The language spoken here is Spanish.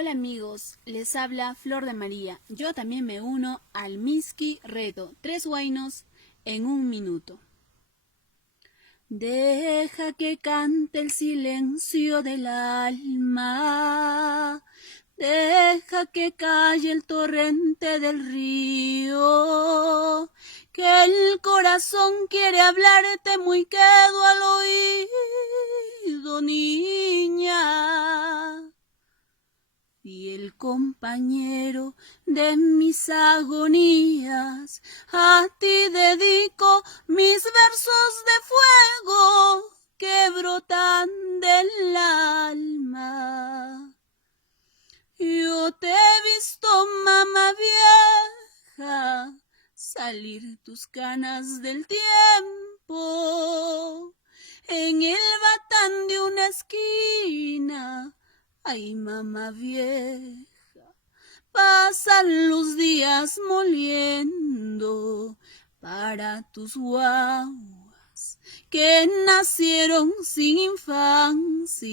Hola amigos, les habla Flor de María. Yo también me uno al Miski Reto. 3 huaynos en 1 minuto. Deja que cante el silencio del alma. Deja que calle el torrente del río. Que el corazón quiere hablarte muy quedo al oído, niña. Y el compañero de mis agonías, a ti dedico mis versos de fuego que brotan del alma. Yo te he visto, mamá vieja, salir tus canas del tiempo en el batán de una esquina. Ay, mamá vieja, pasan los días moliendo para tus guaguas que nacieron sin infancia.